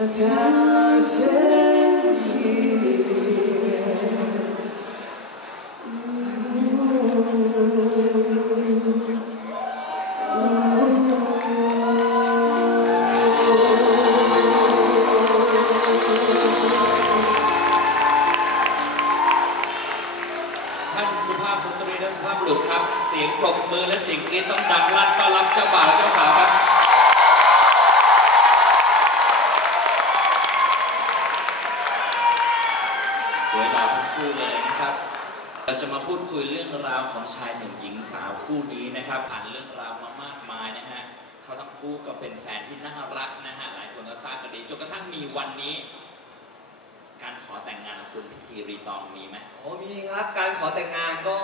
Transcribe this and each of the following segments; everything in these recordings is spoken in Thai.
a thousand years. Ooh. ท่านสุภาพสตรีและสุภาพบุรุษครับ เสียงปรบมือและเสียงกรี๊ดต้องดังลั่นต้อนรับเจ้าบ่าวและเจ้าสาวครับ สวยหล่อทั้งคู่เลยนะครับ เราจะมาพูดคุยเรื่องราวของชายหนุ่มหญิงสาวคู่นี้นะครับผ่านเรื่องราวมามากมายนะฮะเขาทั้งคู่ก็เป็นแฟนที่น่ารักนะฮะหลายคนก็ทราบกันดีจนกระทั่งมีวันนี้ การขอแต่งงานของคุณพิธีรีตองมีไหม โอ้มีครับ การขอแต่งงานก็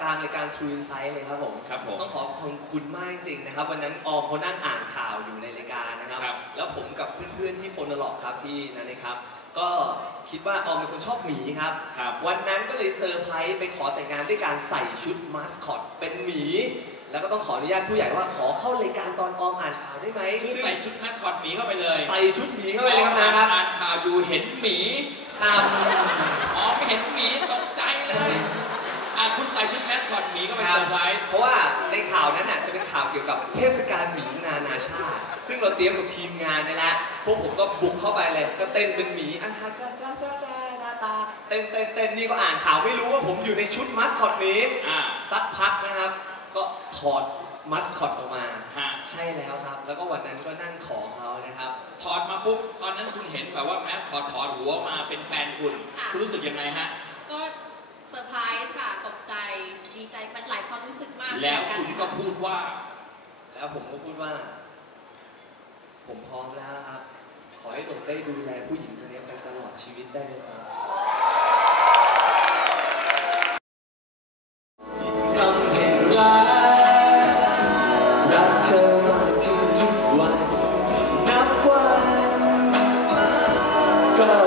กลางรายการ True Insight เลยครับผมครับผมต้องขอบคุณมากจริงๆนะครับ วันนั้นออมเขานั่งอ่านข่าวอยู่ในรายการนะครับ ครับ แล้วผมกับเพื่อนๆที่โฟนล็อกครับพี่นันนะครับ ก็คิดว่าออมเป็นคนชอบหมีครับ ครับ วันนั้นก็เลยเซอร์ไพรส์ไปขอแต่งงานด้วยการใส่ชุดมาสคอตเป็นหมี แล้วก็ต้องขออนุญาตผู้ใหญ่ว่าขอเข้ารายการตอนออมอ่านข่าวได้ไหมคือใส่ชุดมาสคอตหมีเข้าไปเลยใส่ชุดหมีเข้าไปเลยครับนะครับอ่านข่าวอยู่เห็นหมีตามอ๋อไม่เห็นหมีต ใส่ชุดมาสคอตหมีเข้าไปครัเซบอร์ไพรส์เพราะว่าในข่าวนั้นน่ะจะเป็นข่าวเกี่ยวกับเทศกาลหมีนานาชาติ ซึ่งเราเตรียมกับทีมงานนี่แหละพวกผมก็บุกเข้าไปเลย ก็เต้นเป็นหมีอะฮะจ้าจ้าจ้าจ้าหน้าตาเต้นเต้นเต้นนี่ก็อ่านข่าวไม่รู้ว่าผมอยู่ในชุดมัสคอตหมีอ่าสักพักนะครับ ก็ถอดมัสคอตออกมาฮะใช่แล้วครับ แล้วก็วันนั้นก็นั่งขอเขานะครับ ถอดมาปุ๊บ ตอนนั้นคุณเห็นแบบว่าแมสคอตถอดหัวมาเป็นแฟนคุณค่ะคุณรู้สึกยังไงฮะ มันหลายความรู้สึกมากแล้วคุณก็พูดว่า แล้วผมก็พูดว่า ผมพร้อมแล้วครับ ขอให้ผมได้ดูแลผู้หญิงคนนี้ไปตลอดชีวิตได้ไหมครับก็